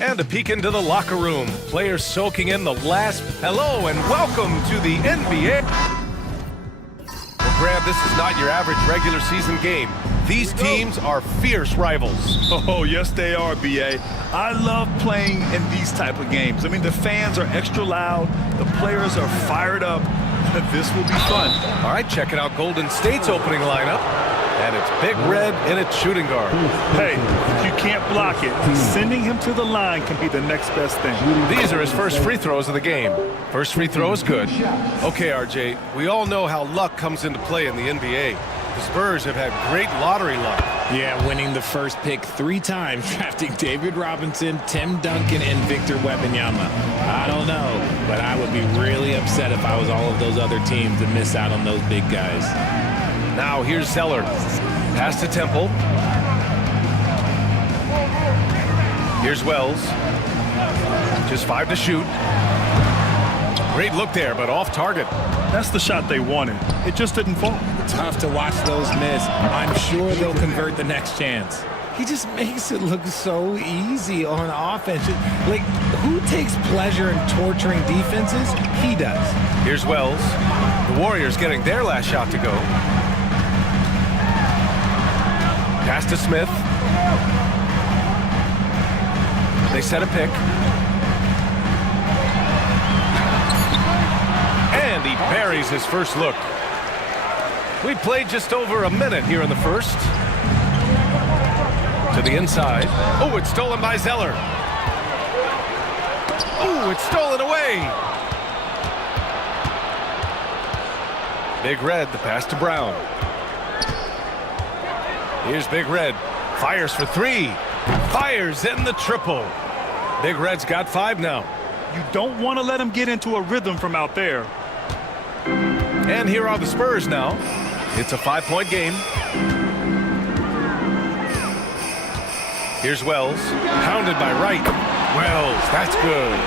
And a peek into the locker room. Players soaking in the last... Hello and welcome to the NBA. Well, Graham, this is not your average regular season game. These teams are fierce rivals. Oh, yes, they are, B.A. I love playing in these type of games. I mean, the fans are extra loud. The players are fired up. This will be fun. All right, checking out Golden State's opening lineup. And it's Big Red in its shooting guard. Hey, if you can't block it, sending him to the line can be the next best thing. These are his first free throws of the game. First free throw is good. Okay, RJ, we all know how luck comes into play in the NBA. The Spurs have had great lottery luck. Yeah, winning the first pick 3 times, drafting David Robinson, Tim Duncan, and Victor Wembanyama. I don't know, but I would be really upset if I was all of those other teams and miss out on those big guys. Now here's Zeller. Pass to Temple. Here's Wells. Just 5 to shoot. Great look there, but off target. That's the shot they wanted. It just didn't fall. Tough to watch those miss. I'm sure they'll convert the next chance. He just makes it look so easy on offense. Like, who takes pleasure in torturing defenses? He does. Here's Wells. The Warriors getting their last shot to go. Pass to Smith. They set a pick. And he buries his first look. We played just over a minute here in the first. To the inside. Oh, it's stolen by Zeller. Oh, it's stolen away. Big Red, the pass to Brown. Here's Big Red. Fires for 3. Fires in the triple. Big Red's got 5 now. You don't want to let him get into a rhythm from out there. And here are the Spurs now. It's a 5-point game. Here's Wells. Pounded by Wright. Wells, that's good.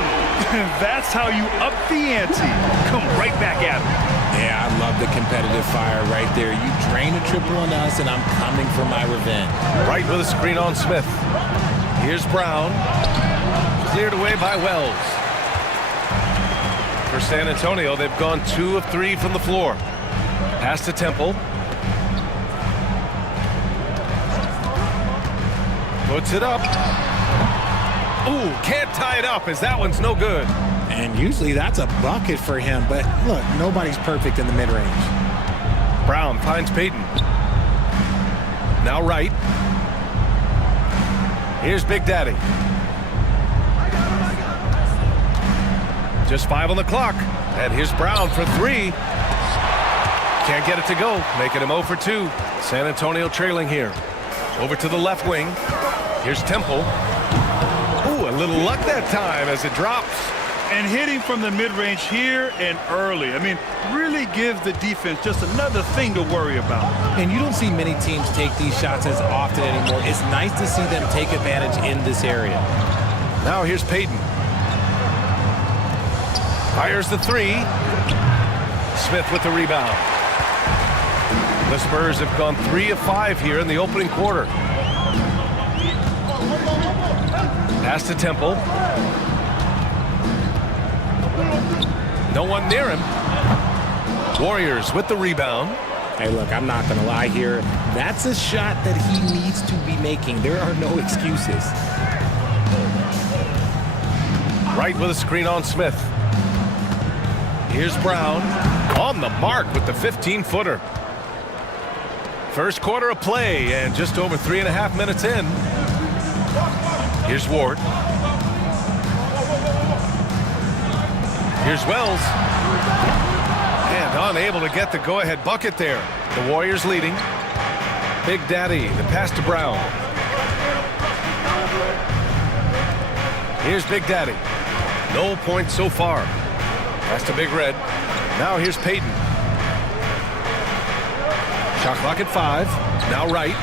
That's how you up the ante. Come right back at him. Yeah, I love the competitive fire right there. You drain a triple on us, and I'm coming for my revenge. Right with a screen on Smith. Here's Brown. Cleared away by Wells. For San Antonio, they've gone 2 of 3 from the floor. Pass to Temple. Puts it up. Ooh, can't tie it up as that one's no good. And usually that's a bucket for him, but look, nobody's perfect in the mid-range. Brown finds Payton. Now Wright. Here's Big Daddy. Just 5 on the clock. And here's Brown for 3. Can't get it to go. Making him 0 for 2. San Antonio trailing here. Over to the left wing. Here's Temple. Ooh, a little luck that time as it drops. And hitting from the mid-range here and early. I mean, really gives the defense just another thing to worry about. And you don't see many teams take these shots as often anymore. It's nice to see them take advantage in this area. Now here's Payton. Fires the 3. Smith with the rebound. The Spurs have gone 3 of 5 here in the opening quarter. Pass to Temple. No one near him. Warriors with the rebound. Hey, look, I'm not going to lie here. That's a shot that he needs to be making. There are no excuses. Right with a screen on Smith. Here's Brown. On the mark with the 15-footer. First quarter of play and just over 3.5 minutes in. Here's Ward. Here's Wells. And unable to get the go-ahead bucket there. The Warriors leading. Big Daddy, the pass to Brown. Here's Big Daddy. No points so far. Pass to Big Red. Now here's Payton. Shot clock at 5. Now Wright.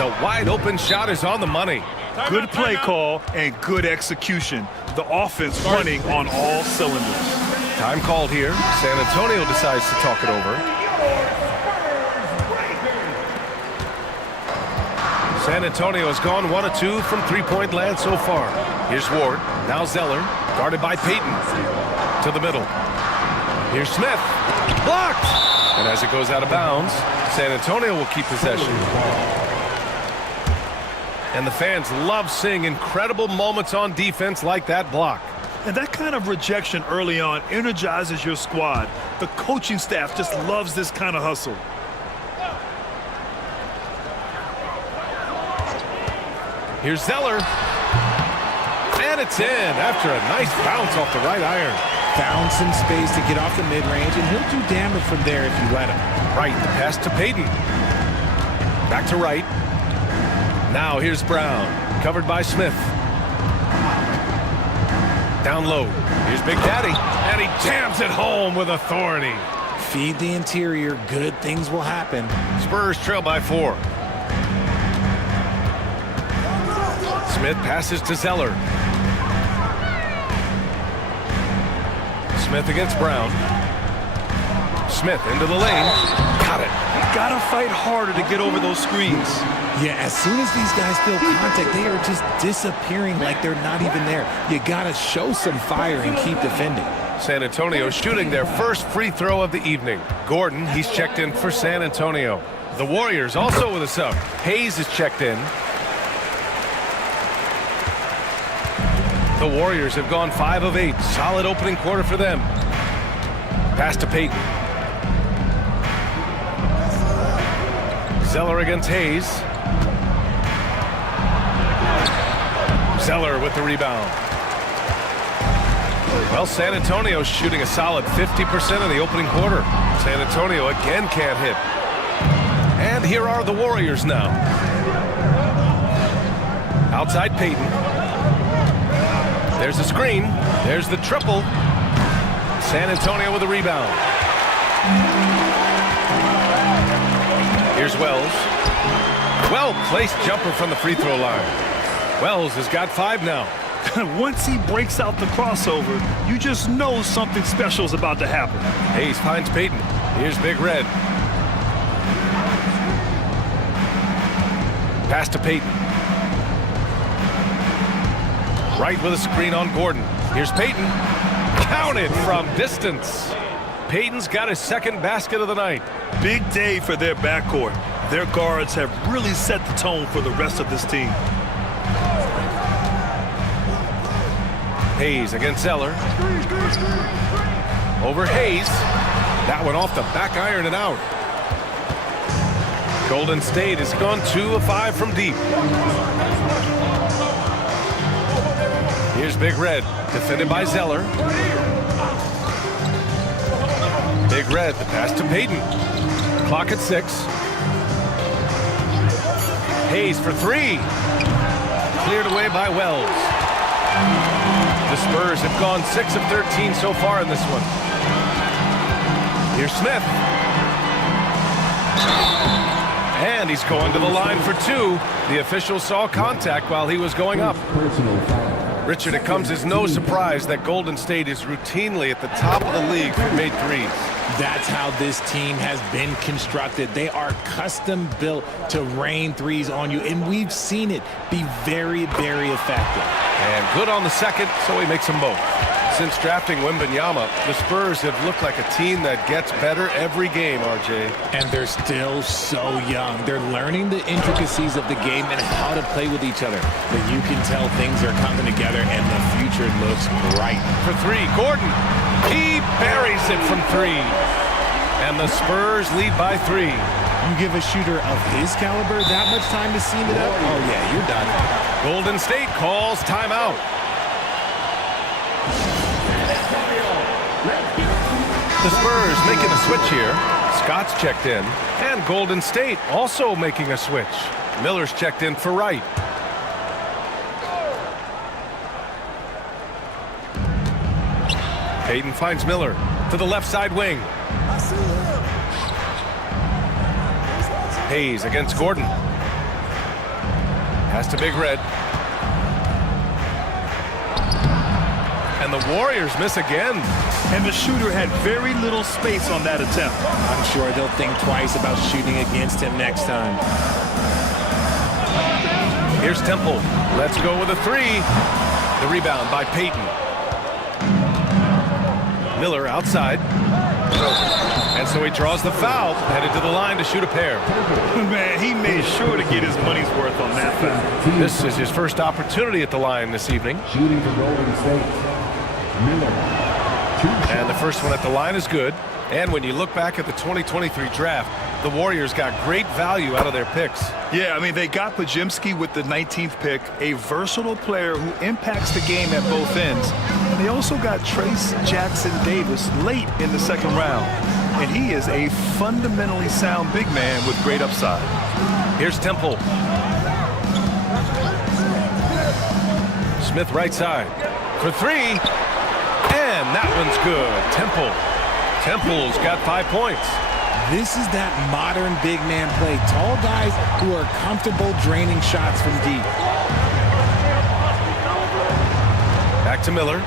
The wide open shot is on the money. Good play call and good execution. The offense running on all cylinders. Time called here. San Antonio decides to talk it over. San Antonio has gone 1 of 2 from three-point land so far. Here's Ward. Now Zeller. Guarded by Payton. To the middle. Here's Smith. Blocked! And as it goes out of bounds, San Antonio will keep possession. And the fans love seeing incredible moments on defense like that block. And that kind of rejection early on energizes your squad. The coaching staff just loves this kind of hustle. Here's Zeller. And it's in after a nice bounce off the right iron. Found some space to get off the mid-range, and he'll do damage from there if you let him. Wright, the pass to Payton. Back to Wright. Now here's Brown. Covered by Smith. Down low. Here's Big Daddy. And he jams it home with authority. Feed the interior. Good things will happen. Spurs trail by 4. Smith passes to Zeller. Smith against Brown. Smith into the lane. Got it. Gotta fight harder to get over those screens. Yeah, as soon as these guys feel contact, they are just disappearing like they're not even there. You gotta show some fire and keep defending. San Antonio shooting their first free throw of the evening. Gordon, he's checked in for San Antonio. The Warriors also with a sub. Hayes is checked in. The Warriors have gone 5 of 8. Solid opening quarter for them. Pass to Payton. Zeller against Hayes. Zeller with the rebound. Well, San Antonio shooting a solid 50% in the opening quarter. San Antonio again can't hit. And here are the Warriors now. Outside Payton. There's a screen. There's the triple. San Antonio with a rebound. Here's Wells. Well-placed jumper from the free throw line. Wells has got 5 now. Once he breaks out the crossover, you just know something special is about to happen. Hayes finds Payton. Here's Big Red. Pass to Payton. Wright with a screen on Gordon. Here's Payton. Counted from distance. Payton's got his second basket of the night. Big day for their backcourt. Their guards have really set the tone for the rest of this team. Hayes against Zeller. Over Hayes. That one off the back iron and out. Golden State has gone 2 of 5 from deep. Here's Big Red, defended by Zeller. Big Red, the pass to Payton. Clock at 6. Hayes for 3. Cleared away by Wells. The Spurs have gone 6 of 13 so far in this one. Here's Smith. And he's going to the line for 2. The official saw contact while he was going up. Richard, it comes as no surprise that Golden State is routinely at the top of the league for made threes. That's how this team has been constructed. They are custom built to rain threes on you, and we've seen it be very, very effective. And good on the second, so he makes them both. Since drafting Wembanyama, the Spurs have looked like a team that gets better every game, RJ. And they're still so young. They're learning the intricacies of the game and how to play with each other. But you can tell things are coming together, and the future looks bright. For 3, Gordon. He buries it from 3. And the Spurs lead by 3. You give a shooter of his caliber that much time to seam it up? Oh, yeah, you're done. Golden State calls timeout. The Spurs making a switch here. Scott's checked in. And Golden State also making a switch. Miller's checked in for Wright. Payton finds Miller to the left side wing. Hayes against Gordon. Pass to Big Red. And the Warriors miss again. And the shooter had very little space on that attempt. I'm sure they'll think twice about shooting against him next time. Here's Temple. Let's go with a three. The rebound by Payton. Miller outside. And so he draws the foul, headed to the line to shoot a pair. Man, he made sure to get his money's worth on that foul. This is his first opportunity at the line this evening. Shooting for Golden State. Miller. And the first one at the line is good. And when you look back at the 2023 draft, the Warriors got great value out of their picks. Yeah, I mean, they got Pajimski with the 19th pick, a versatile player who impacts the game at both ends. And they also got Trace Jackson Davis late in the second round. And he is a fundamentally sound big man with great upside. Here's Temple. Smith right side for three. And that one's good. Temple's got 5 points. This is that modern big man play. Tall guys who are comfortable draining shots from deep. Back to Miller.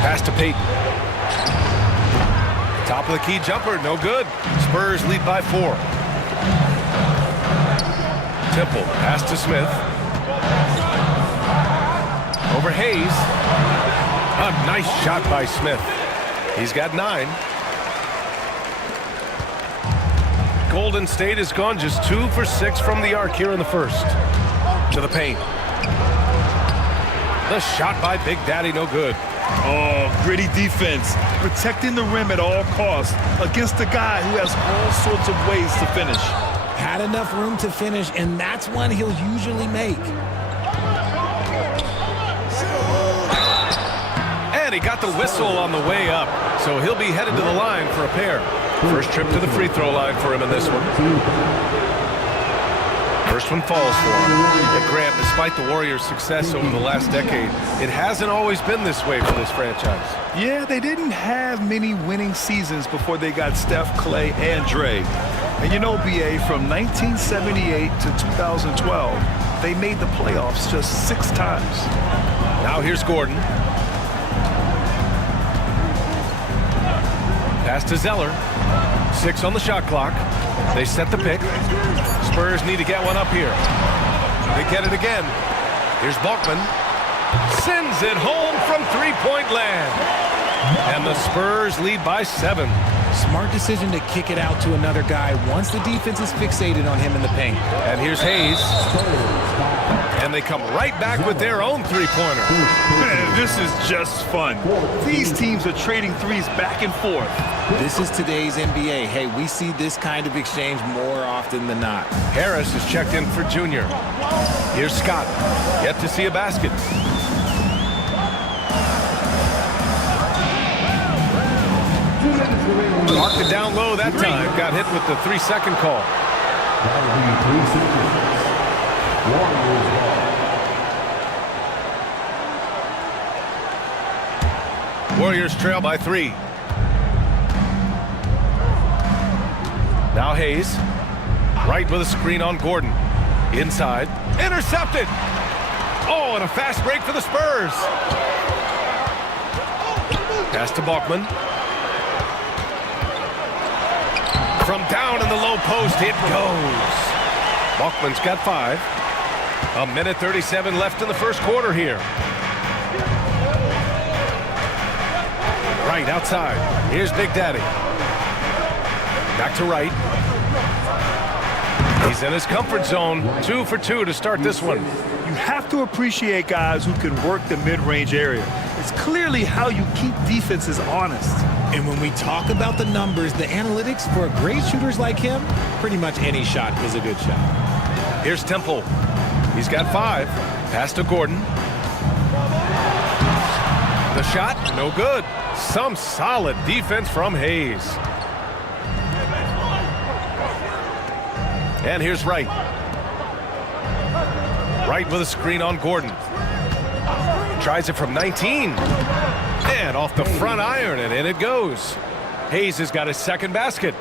Pass to Payton. Top of the key jumper, no good. Spurs lead by 4. Temple, pass to Smith. Over Hayes. A nice shot by Smith. He's got 9. Golden State has gone just 2 for 6 from the arc here in the first. To the paint. The shot by Big Daddy, no good. Oh, gritty defense, protecting the rim at all costs against a guy who has all sorts of ways to finish. Had enough room to finish, and that's one he'll usually make. And he got the whistle on the way up, so he'll be headed to the line for a pair. First trip to the free throw line for him in this one. First one falls for him. And Grant, despite the Warriors' success over the last decade, it hasn't always been this way for this franchise. Yeah, they didn't have many winning seasons before they got Steph, Clay, and Dre. And you know, BA, from 1978 to 2012, they made the playoffs just 6 times. Now here's Gordon. Pass to Zeller. 6 on the shot clock. They set the pick. Spurs need to get one up here. They get it again. Here's Balkman. Sends it home from three-point land. And the Spurs lead by 7. Smart decision to kick it out to another guy once the defense is fixated on him in the paint. And here's Hayes. And they come right back with their own three-pointer. Man, this is just fun. These teams are trading threes back and forth. This is today's NBA. Hey, we see this kind of exchange more often than not. Harris is checked in for Junior. Here's Scott. Yet to see a basket. Marked it down low that time. Got hit with the 3-second call. That'll be 3 seconds. Warriors trail by 3. Now Hayes. Right with a screen on Gordon. Inside. Intercepted. Oh, and a fast break for the Spurs. Pass to Balkman. From down in the low post, it goes. Balkman's got 5. 1:37 left in the first quarter here. Right outside. Here's Big Daddy. Back to right. He's in his comfort zone. 2 for 2 to start this one. You have to appreciate guys who can work the mid-range area. It's clearly how you keep defenses honest. And when we talk about the numbers, the analytics for great shooters like him, pretty much any shot is a good shot. Here's Temple. He's got 5. Pass to Gordon. The shot, no good. Some solid defense from Hayes. And here's Wright. Wright with a screen on Gordon. Tries it from 19. And off the front iron, and in it goes. Hayes has got his second basket.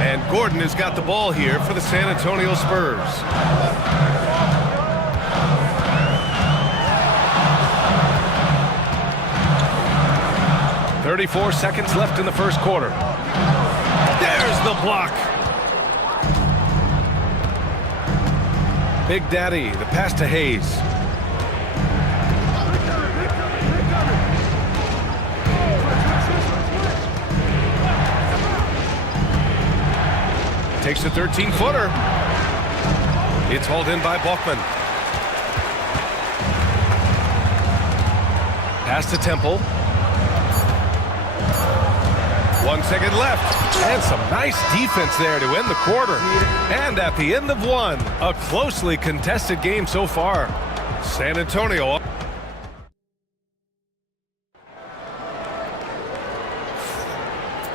And Gordon has got the ball here for the San Antonio Spurs. .34 seconds left in the first quarter. There's the block. Big Daddy, the pass to Hayes. Takes the 13-footer. It's hauled in by Bachman. Pass to Temple. 1 second left. And some nice defense there to end the quarter. And at the end of one, a closely contested game so far. San Antonio.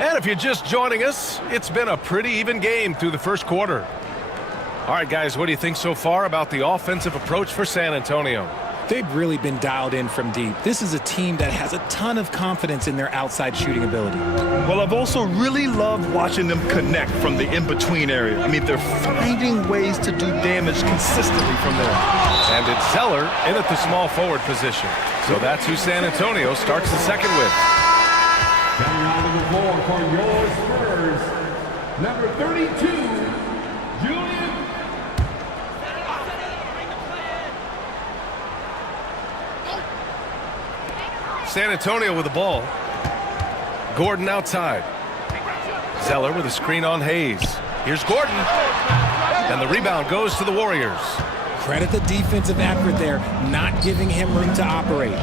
And if you're just joining us, it's been a pretty even game through the first quarter. All right, guys, what do you think so far about the offensive approach for San Antonio? They've really been dialed in from deep. This is a team that has a ton of confidence in their outside shooting ability. Well, I've also really loved watching them connect from the in-between area. I mean, they're finding ways to do damage consistently from there. And it's Zeller in at the small forward position. So that's who San Antonio starts the second with. Coming out of the floor for your Spurs, number 32, Julian. San Antonio with the ball. Gordon outside. Zeller with a screen on Hayes. Here's Gordon. And the rebound goes to the Warriors. Credit the defensive effort there, not giving him room to operate.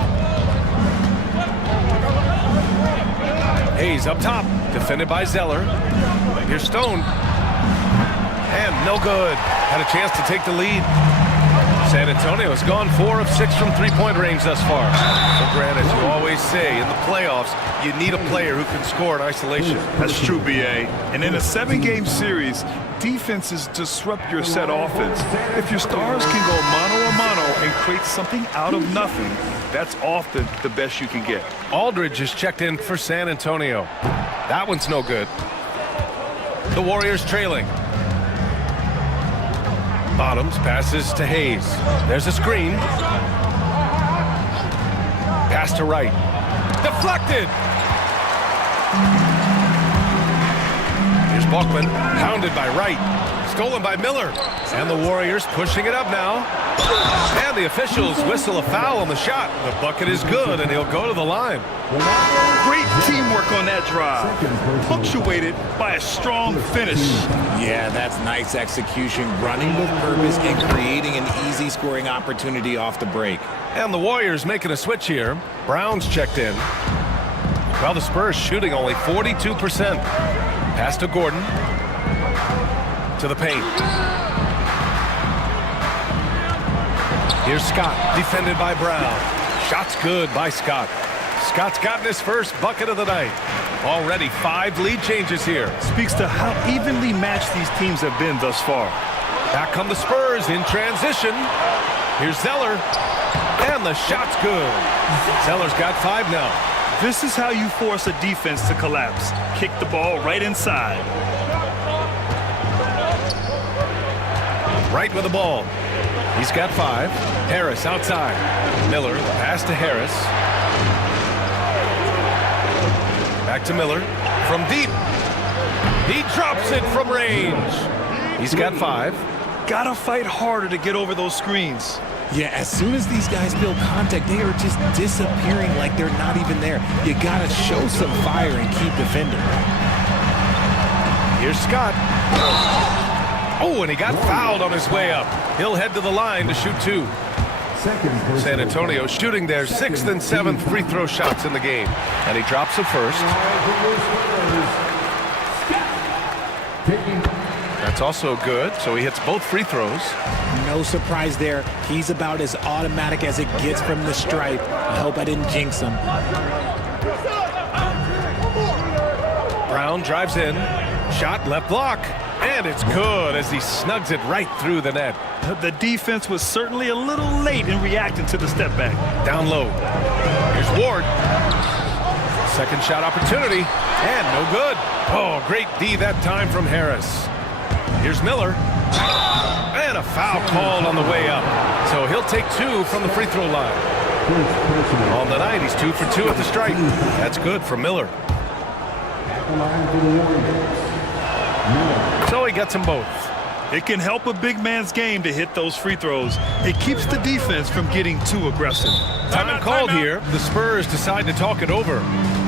Hayes up top, defended by Zeller. Here's Stone. And no good. Had a chance to take the lead. San Antonio has gone 4 of 6 from three-point range thus far. But granted, you always say in the playoffs, you need a player who can score in isolation. That's true, B.A. And in a 7-game series, defenses disrupt your set offense. If your stars can go mano-a-mano and create something out of nothing, that's often the best you can get. Aldridge is checked in for San Antonio. That one's no good. The Warriors trailing. Bottoms passes to Hayes. There's a screen. Pass to Wright. Deflected. Here's Bachman, pounded by Wright. Stolen by Miller. And the Warriors pushing it up now. And the officials whistle a foul on the shot. The bucket is good, and he'll go to the line. Great teamwork on that drive, punctuated by a strong finish. Yeah, that's nice execution, running with purpose and creating an easy scoring opportunity off the break. And the Warriors making a switch here. Brown's checked in. While the Spurs shooting only 42%. Pass to Gordon. To the paint. Here's Scott, defended by Brown. Shot's good by Scott. Scott's gotten his first bucket of the night. Already 5 lead changes here. Speaks to how evenly matched these teams have been thus far. Back come the Spurs in transition. Here's Zeller. And the shot's good. Zeller's got 5 now. This is how you force a defense to collapse. Kick the ball right inside. Right with the ball. He's got 5. Harris outside. Miller, pass to Harris. Back to Miller. From deep. He drops it from range. He's got 5. Gotta fight harder to get over those screens. Yeah, as soon as these guys feel contact, they are just disappearing like they're not even there. You gotta show some fire and keep defending. Here's Scott. Oh, and he got fouled on his way up. He'll head to the line to shoot 2. San Antonio shooting their 6th and 7th free throw shots in the game. And he drops the first. That's also good, so he hits both free throws. No surprise there. He's about as automatic as it gets from the stripe. I hope I didn't jinx him. Brown drives in. Shot left block. And it's good as he snugs it right through the net. The defense was certainly a little late in reacting to the step back. Down low. Here's Ward. Second shot opportunity. And no good. Oh, great D that time from Harris. Here's Miller. And a foul called on the way up. So he'll take 2 from the free throw line. On the night, he's 2 for 2 at the stripe. That's good for Miller. So he gets them both. It can help a big man's game to hit those free throws. It keeps the defense from getting too aggressive. Time called here. The Spurs decide to talk it over.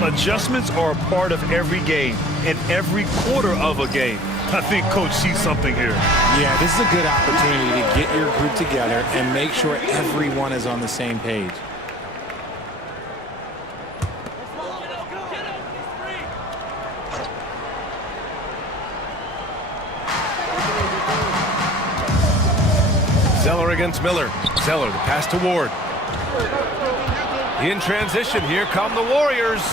Adjustments are a part of every game and every quarter of a game. I think Coach sees something here. Yeah, this is a good opportunity to get your group together and make sure everyone is on the same page. Zeller against Miller. Zeller, the pass to Ward. In transition, here come the Warriors.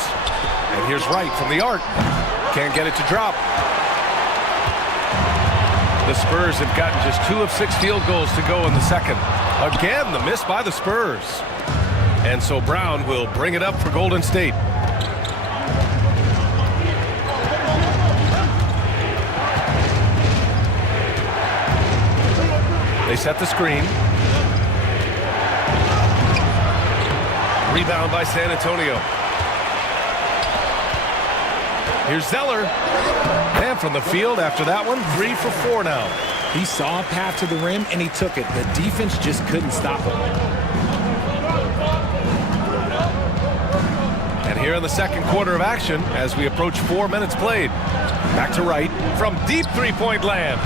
And here's Wright from the arc. Can't get it to drop. The Spurs have gotten just 2 of 6 field goals to go in the second. Again, the miss by the Spurs. And so Brown will bring it up for Golden State. They set the screen. Rebound by San Antonio. Here's Zeller. And from the field after that one, 3 for 4 now. He saw a path to the rim, and he took it. The defense just couldn't stop him. And here in the second quarter of action, as we approach 4 minutes played. Back to Wright from deep three-point land.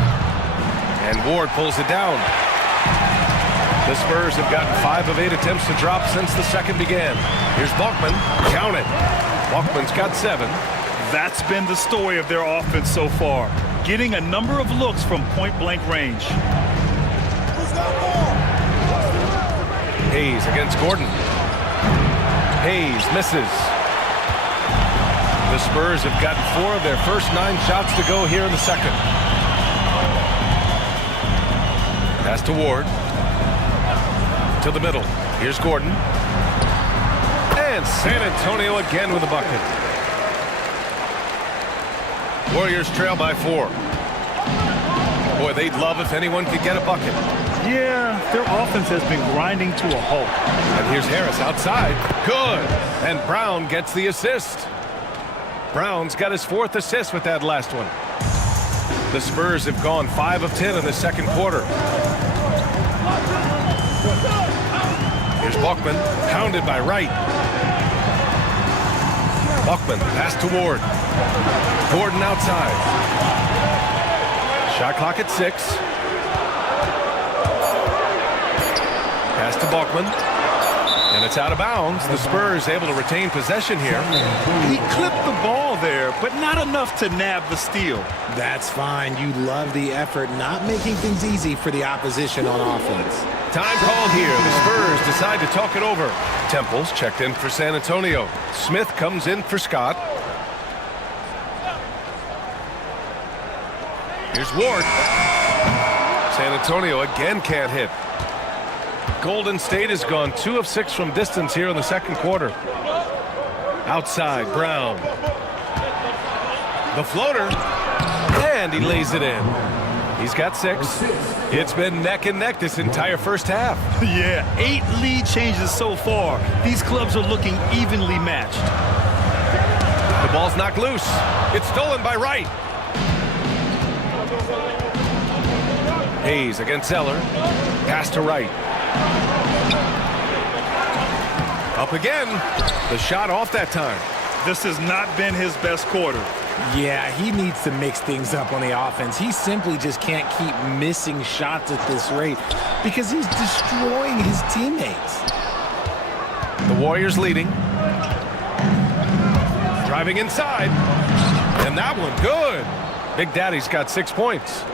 And Ward pulls it down. The Spurs have gotten 5 of 8 attempts to drop since the second began. Here's Balkman. Count it. Balkman's got 7. That's been the story of their offense so far, getting a number of looks from point-blank range. Hayes against Gordon. Hayes misses. The Spurs have gotten 4 of their first 9 shots to go here in the second. Pass to Ward. To the middle. Here's Gordon. And San Antonio again with a bucket. Warriors trail by 4. Boy, they'd love if anyone could get a bucket. Yeah, their offense has been grinding to a halt. And here's Harris outside. Good. And Brown gets the assist. Brown's got his 4th assist with that last one. The Spurs have gone 5 of 10 in the second quarter. Here's Balkman, pounded by Wright. Balkman, pass to Ward. Gordon outside. Shot clock at 6. Pass to Balkman. And it's out of bounds. The Spurs able to retain possession here. He clipped the ball there, but not enough to nab the steal. That's fine. You love the effort, not making things easy for the opposition on offense. Time called here. The Spurs decide to talk it over. Temples checked in for San Antonio. Smith comes in for Scott. Here's Ward. San Antonio again can't hit. Golden State has gone 2 of 6 from distance here in the second quarter. Outside, Brown. The floater. And he lays it in. He's got 6. It's been neck and neck this entire first half. Yeah, 8 lead changes so far. These clubs are looking evenly matched. The ball's knocked loose. It's stolen by Wright. Hayes against Zeller. Pass to Wright. Up again. The shot off that time. This has not been his best quarter. Yeah, he needs to mix things up on the offense. He simply just can't keep missing shots at this rate because he's destroying his teammates. The Warriors leading. Driving inside. And that one, good. Big Daddy's got 6 points.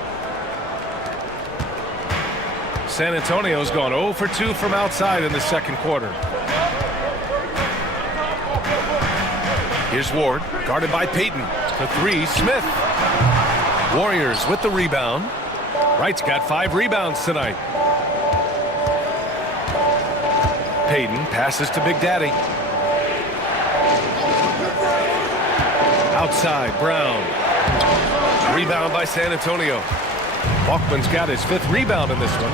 San Antonio's gone 0 for 2 from outside in the second quarter. Here's Ward, guarded by Payton. For 3, Smith. Warriors with the rebound. Wright's got 5 rebounds tonight. Payton passes to Big Daddy. Outside, Brown. Rebound by San Antonio. Balkman's got his 5th rebound in this one.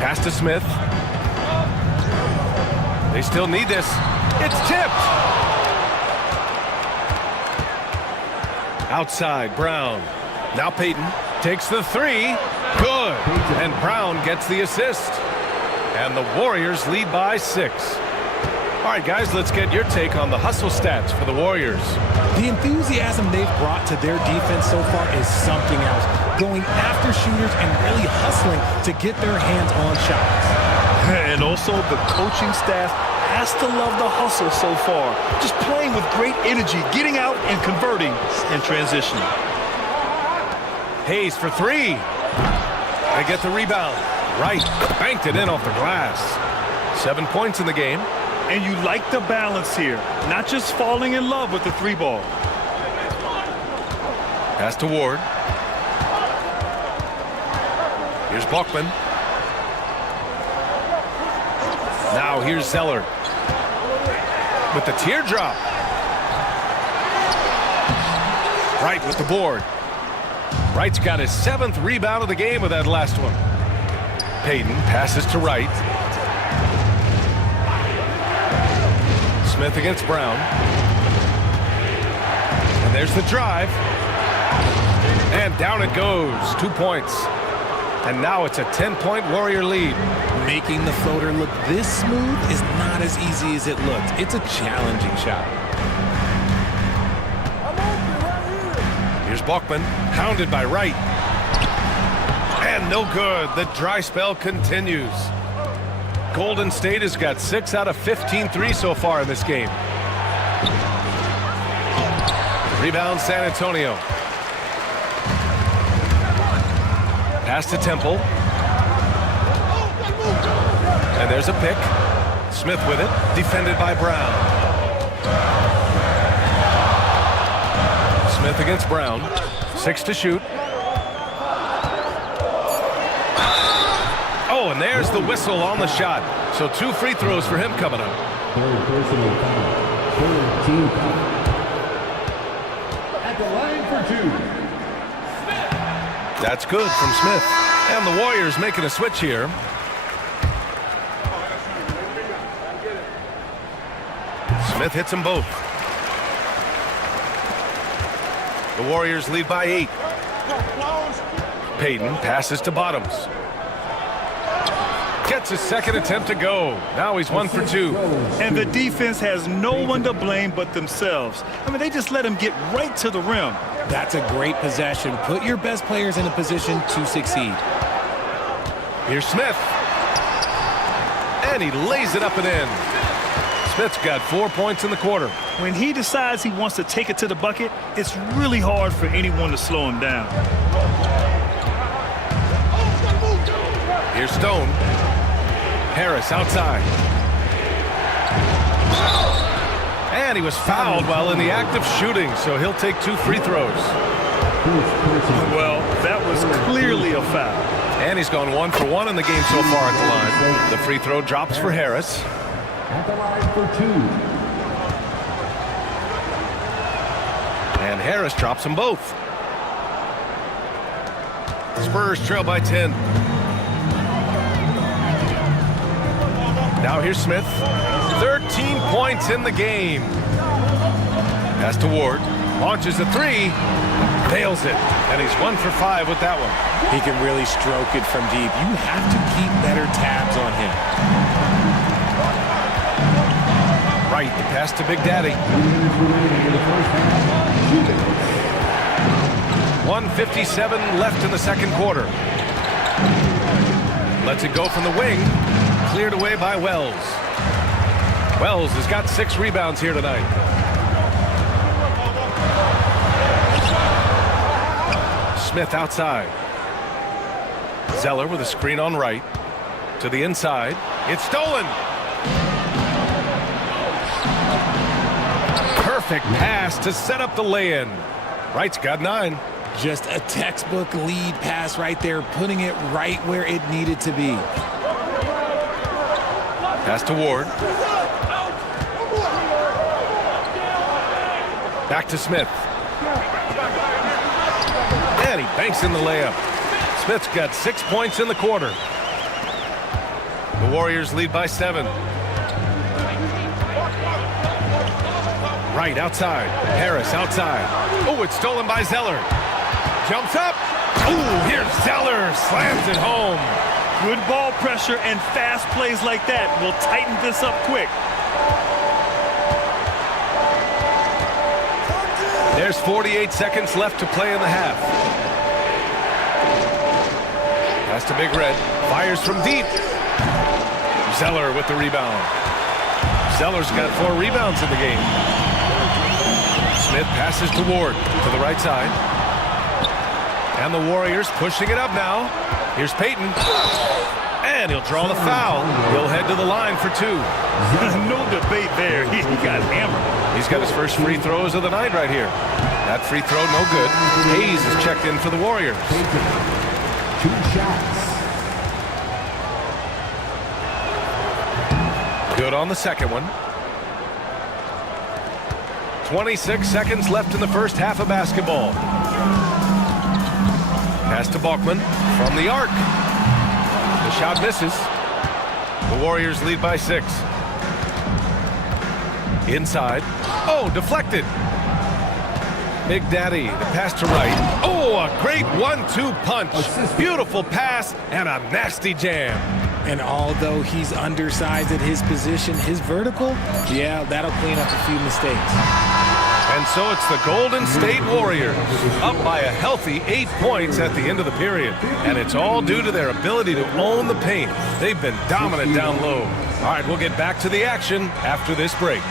Pass to Smith. They still need this. It's tipped. Outside, Brown. Now Peyton takes the three. Good. And Brown gets the assist. And the Warriors lead by 6. All right, guys, let's get your take on the hustle stats for the Warriors. The enthusiasm they've brought to their defense so far is something else. Going after shooters and really hustling to get their hands on shots. And also the coaching staff has to love the hustle so far. Just playing with great energy, getting out and converting in transition. Hayes for 3. They get the rebound. Wright banked it in off the glass. 7 points in the game. And you like the balance here, not just falling in love with the 3 ball. Pass to Ward. Here's Buckman. Now here's Zeller with the teardrop. Wright with the board. Wright's got his 7th rebound of the game with that last one. Payton passes to Wright. Smith against Brown. And there's the drive. And down it goes. 2 points. And now it's a 10-point Warrior lead. Making the floater look this smooth is not as easy as it looks. It's a challenging shot. Here's Buckman, hounded by Wright. And no good. The dry spell continues. Golden State has got 6 out of 15 threes so far in this game. Rebound San Antonio. Pass to Temple. And there's a pick. Smith with it. Defended by Brown. Smith against Brown. 6 to shoot. Oh, and there's the whistle on the shot. So 2 free throws for him coming up. Third personal foul. Third team foul. At the line for 2. That's good from Smith. And the Warriors making a switch here. Smith hits them both. The Warriors lead by 8. Payton passes to Bottoms. Gets his 2nd attempt to go. Now he's 1 for 2. And the defense has no one to blame but themselves. I mean, they just let him get right to the rim. That's a great possession. Put your best players in a position to succeed. Here's Smith. And he lays it up and in. Smith's got 4 points in the quarter. When he decides he wants to take it to the bucket, it's really hard for anyone to slow him down. Here's Stone. Harris outside. And he was fouled while in the act of shooting, so he'll take 2 free throws. Well, that was clearly a foul. And he's gone 1 for 1 in the game so far at the line. The free throw drops for Harris. At the line for 2. And Harris drops them both. Spurs trail by 10. Now here's Smith. 13 points in the game. Pass to Ward. Launches a 3. Nails it. And he's 1 for 5 with that one. He can really stroke it from deep. You have to keep better tabs on him. Right, the pass to Big Daddy. 1:57 left in the 2nd quarter. Lets it go from the wing. Cleared away by Wells. Wells has got 6 rebounds here tonight. Smith outside. Zeller with a screen on right. To the inside. It's stolen. Perfect pass to set up the lay-in. Wright's got 9. Just a textbook lead pass right there, putting it right where it needed to be. Pass to Ward. Back to Smith. And he banks in the layup. Smith's got 6 points in the quarter. The Warriors lead by 7. Right outside. Harris outside. Oh, it's stolen by Zeller. Jumps up. Oh, here's Zeller. Slams it home. Good ball pressure and fast plays like that will tighten this up quick. There's 48 seconds left to play in the half. Pass to Big Red. Fires from deep. Zeller with the rebound. Zeller's got 4 rebounds in the game. Smith passes to Ward to the right side. And the Warriors pushing it up now. Here's Payton. And he'll draw the foul. He'll head to the line for 2. No debate there. He got hammered. He's got his first free throws of the night right here. That free throw, no good. Hayes is checked in for the Warriors. 2 shots. Good on the second one. 26 seconds left in the first half of basketball. Pass to Balkman from the arc. The shot misses. The Warriors lead by 6. Inside. Oh, deflected. Big Daddy, the pass to right. Oh, a great 1-2 punch. Beautiful pass and a nasty jam. And although he's undersized at his position, his vertical, yeah, that'll clean up a few mistakes. And so it's the Golden State Warriors up by a healthy 8 points at the end of the period. And it's all due to their ability to own the paint. They've been dominant down low. All right, we'll get back to the action after this break.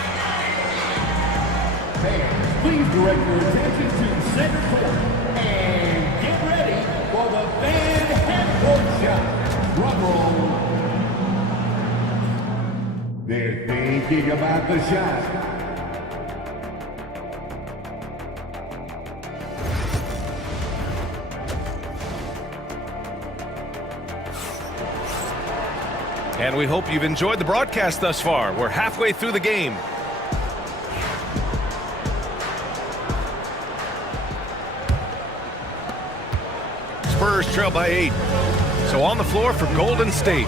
Fans, please direct your attention to center court and get ready for the fan half-court shot. Drum roll. They're thinking about the shot. And we hope you've enjoyed the broadcast thus far. We're halfway through the game. Spurs trail by 8. So on the floor for Golden State.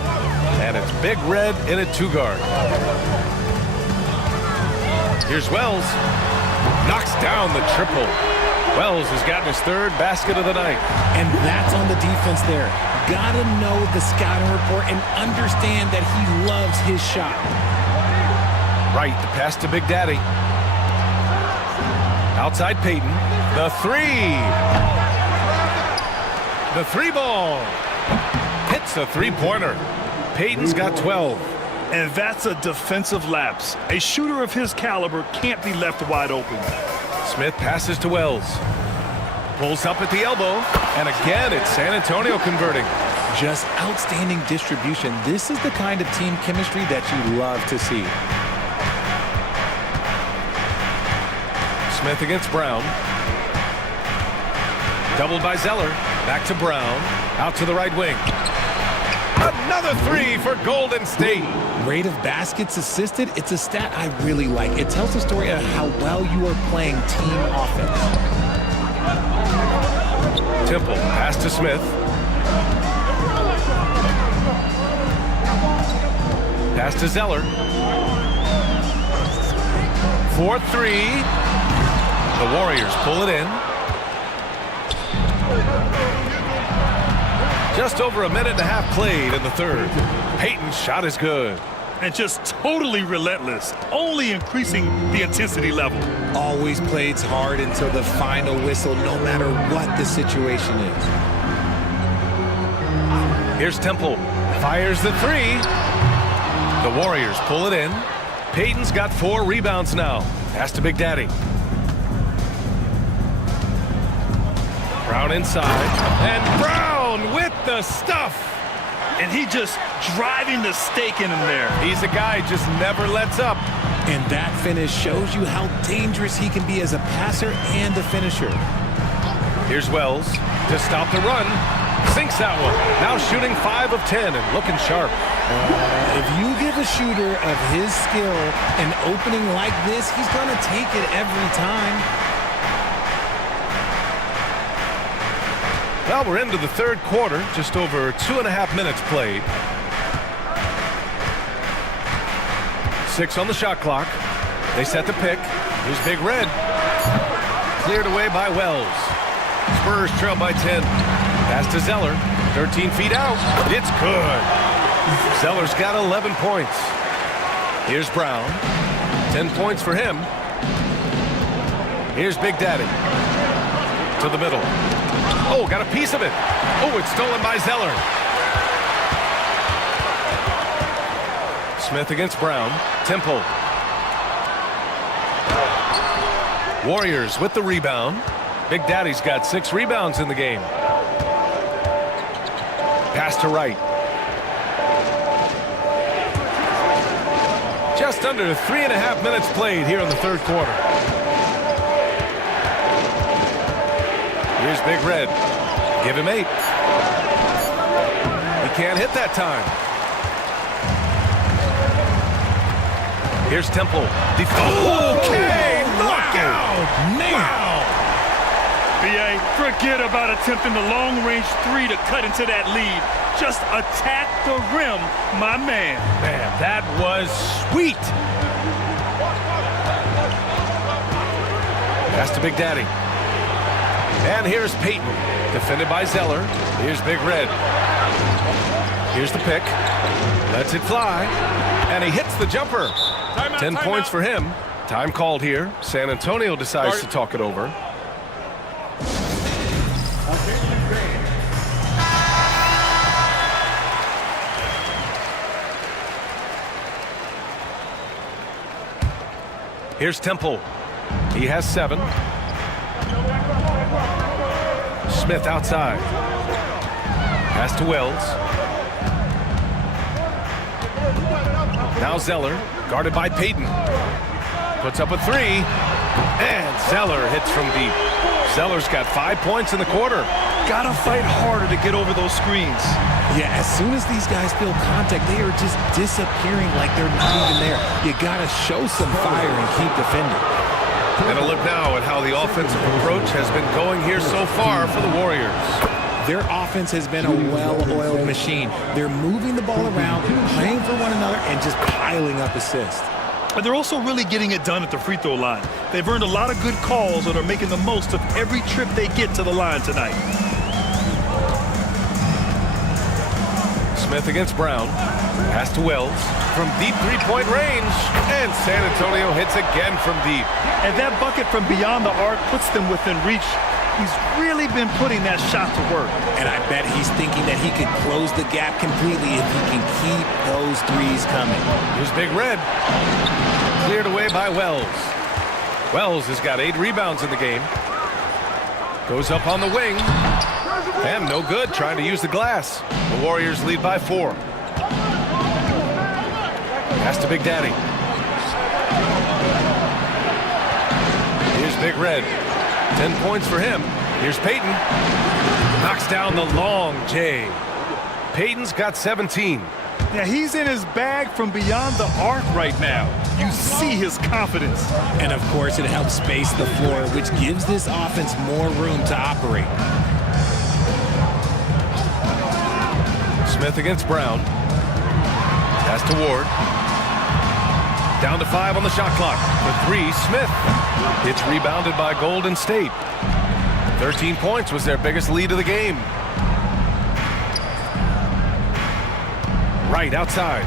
And it's Big Red in at 2 guard. Here's Wells. Knocks down the triple. Wells has gotten his 3rd basket of the night. And that's on the defense there. Gotta know the scouting report and understand that he loves his shot. Right, the pass to Big Daddy. Outside Payton. The 3. The 3 ball. Hits a 3-pointer. Payton's got 12. And that's a defensive lapse. A shooter of his caliber can't be left wide open. Smith passes to Wells. Pulls up at the elbow. And again, it's San Antonio converting. Just outstanding distribution. This is the kind of team chemistry that you love to see. Smith against Brown. Doubled by Zeller. Back to Brown. Out to the right wing. Another 3 for Golden State. Rate of baskets assisted, it's a stat I really like. It tells the story of how well you are playing team offense. Temple, pass to Smith. Pass to Zeller. 4-3. The Warriors pull it in. Just over a minute and a half played in the 3rd. Payton's shot is good. And just totally relentless, only increasing the intensity level. Always plays hard until the final whistle, no matter what the situation is. Here's Temple. Fires the 3. The Warriors pull it in. Payton's got 4 rebounds now. Pass to Big Daddy. Brown inside. And Brown with the stuff. And he just driving the stake in him there. He's a guy who just never lets up. And that finish shows you how dangerous he can be as a passer and a finisher. Here's Wells to stop the run. Sinks that one. Now shooting 5 of 10 and looking sharp. If you give a shooter of his skill an opening like this, he's going to take it every time. Well, we're into the 3rd quarter. Just over 2.5 minutes played. 6 on the shot clock. They set the pick. Here's Big Red. Cleared away by Wells. Spurs trail by 10. Pass to Zeller. 13 feet out. It's good. Zeller's got 11 points. Here's Brown. 10 points for him. Here's Big Daddy. To the middle. Oh, got a piece of it. Oh, it's stolen by Zeller. Smith against Brown. Temple. Warriors with the rebound. Big Daddy's got 6 rebounds in the game. Pass to Wright. Just under 3.5 minutes played here in the third quarter. Here's Big Red. Give him 8. He can't hit that time. Here's Temple. Okay, knockout! Man! B.A., forget about attempting the long-range 3 to cut into that lead. Just attack the rim, my man. Man, that was sweet. Pass to Big Daddy. And here's Peyton, defended by Zeller. Here's Big Red. Here's the pick. Lets it fly. And he hits the jumper. 10 points for him. Time called here. San Antonio decides to talk it over. Here's Temple. He has 7. Smith outside. Pass to Wells. Now Zeller, guarded by Peyton. Puts up a 3. And Zeller hits from deep. Zeller's got 5 points in the quarter. Gotta fight harder to get over those screens. Yeah, as soon as these guys feel contact, they are just disappearing like they're not even there. You gotta show some fire and keep defending. And a look now at how the offensive approach has been going here so far for the Warriors. Their offense has been a well-oiled machine. They're moving the ball around, playing for one another, and just piling up assists. But they're also really getting it done at the free throw line. They've earned a lot of good calls and are making the most of every trip they get to the line tonight. Smith against Brown. Pass to Wells from deep three-point range. And San Antonio hits again from deep. And that bucket from beyond the arc puts them within reach. He's really been putting that shot to work. And I bet he's thinking that he could close the gap completely if he can keep those threes coming. Here's Big Red. Cleared away by Wells. Wells has got 8 rebounds in the game. Goes up on the wing. And no good, trying to use the glass. The Warriors lead by 4. Pass to Big Daddy. Here's Big Red. 10 points for him. Here's Peyton. Knocks down the long J. Peyton's got 17. Yeah, he's in his bag from beyond the arc right now. You see his confidence. And of course, it helps space the floor, which gives this offense more room to operate. Smith against Brown. Pass to Ward. Down to 5 on the shot clock. For 3, Smith. It's rebounded by Golden State. 13 points was their biggest lead of the game. Right outside.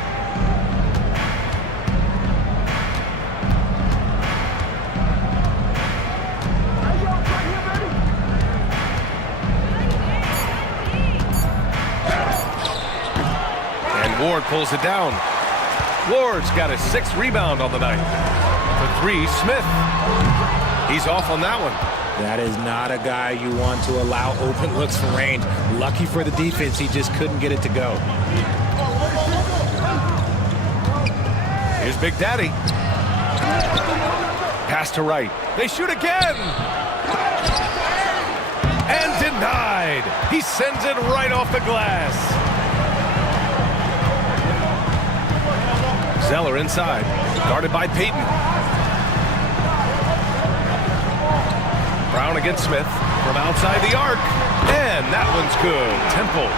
And Ward pulls it down. Ward's got a 6th rebound on the night. For 3, Smith. He's off on that one. That is not a guy you want to allow open looks from range. Lucky for the defense, he just couldn't get it to go. Here's Big Daddy. Pass to Wright. They shoot again. And denied. He sends it right off the glass. Zeller inside, guarded by Peyton. Brown against Smith from outside the arc. And that one's good. Temple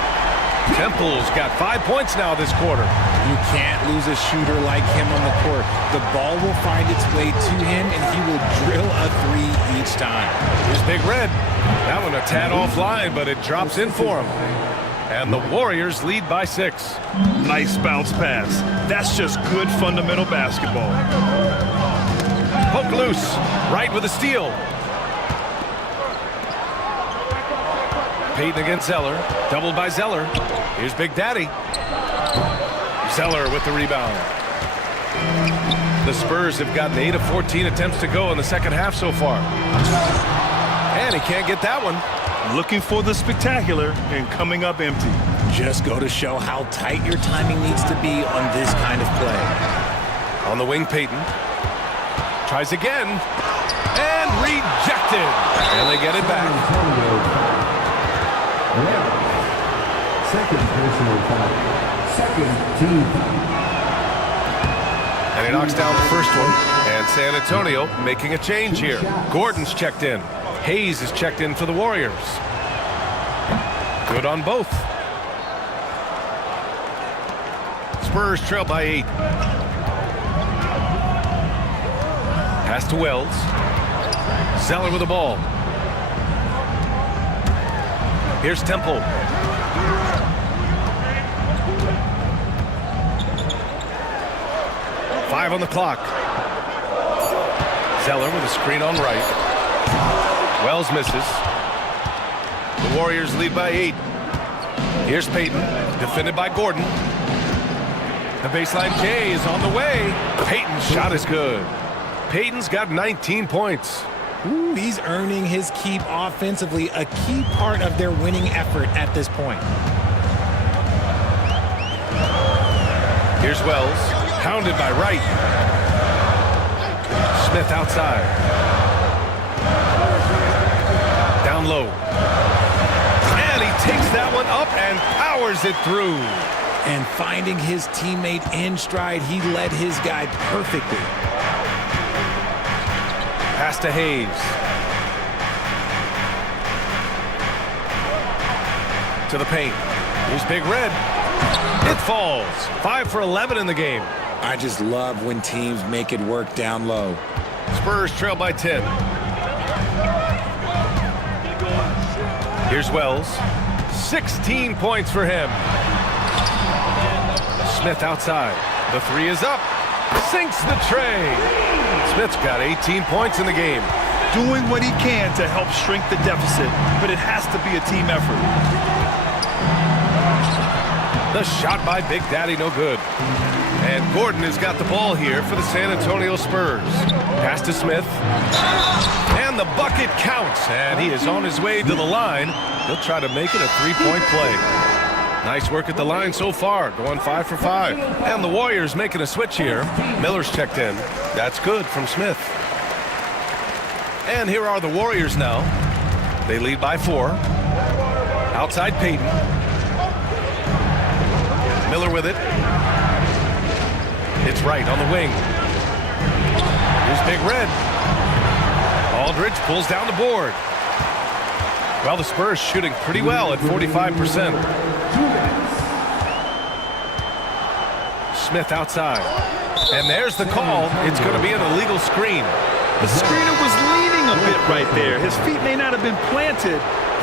Temple's got 5 points now this quarter. You can't lose a shooter like him on the court. The ball will find its way to him, and he will drill a three each time. Here's Big Red. That one a tad offline, but it drops in for him. And the Warriors lead by 6. Nice bounce pass. That's just good fundamental basketball. Poke loose. Right with a steal. Payton against Zeller. Doubled by Zeller. Here's Big Daddy. Zeller with the rebound. The Spurs have gotten 8 of 14 attempts to go in the second half so far. And he can't get that one. Looking for the spectacular and coming up empty. Just go to show how tight your timing needs to be on this kind of play. On the wing, Payton. Tries again. And rejected. And they get it back. Second personal foul. Second team foul. And he knocks down the first one. And San Antonio making a change here. Gordon's checked in. Hayes is checked in for the Warriors. Good on both. Spurs trail by 8. Pass to Wells. Zeller with the ball. Here's Temple. Five on the clock. Zeller with a screen on right. Wells misses. The Warriors lead by 8. Here's Payton, defended by Gordon. The baseline J is on the way. Payton's shot is good. Payton's got 19 points. Ooh, he's earning his keep offensively, a key part of their winning effort at this point. Here's Wells, hounded by Wright. Smith outside. Down low. And he takes that one up and powers it through. And finding his teammate in stride, he led his guy perfectly. Pass to Hayes. To the paint. Here's Big Red. It falls. 5 for 11 in the game. I just love when teams make it work down low. Spurs trail by 10. Here's Wells. 16 points for him. Smith outside. The three is up. Sinks the tray. Smith's got 18 points in the game. Doing what he can to help shrink the deficit, but it has to be a team effort. The shot by Big Daddy, no good. And Gordon has got the ball here for the San Antonio Spurs. Pass to Smith. And the bucket counts. And he is on his way to the line. He'll try to make it a three-point play. Nice work at the line so far, going 5 for 5. And the Warriors making a switch here. Miller's checked in. That's good from Smith. And here are the Warriors now. They lead by 4. Outside Payton. Miller with it. It's Wright on the wing. Here's Big Red. Aldridge pulls down the board. Well, the Spurs shooting pretty well at 45%. Smith outside. And there's the call. It's going to be an illegal screen. The screener was leaning a bit right there. His feet may not have been planted.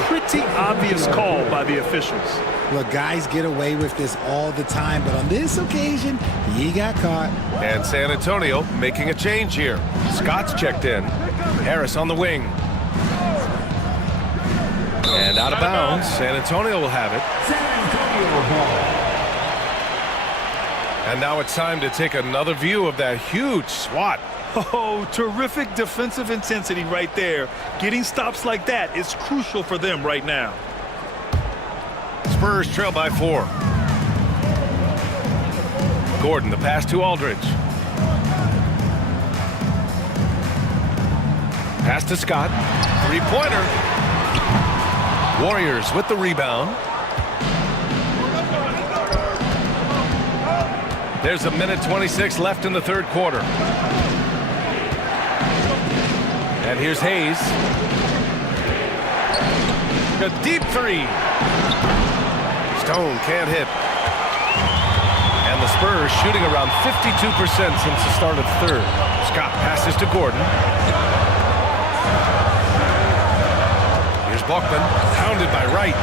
Pretty obvious call by the officials. Look, guys get away with this all the time, but on this occasion, he got caught. And San Antonio making a change here. Scott's checked in. Harris on the wing. And out of bounds. San Antonio will have it. San Antonio ball. And now it's time to take another view of that huge swat. Oh, terrific defensive intensity right there. Getting stops like that is crucial for them right now. Spurs trail by 4. Gordon, the pass to Aldridge. Pass to Scott. Three-pointer. Warriors with the rebound. There's a minute 26 left in the third quarter. And here's Hayes. A deep three. Stone can't hit. And the Spurs shooting around 52% since the start of third. Scott passes to Gordon. Here's Buckman, pounded by Wright.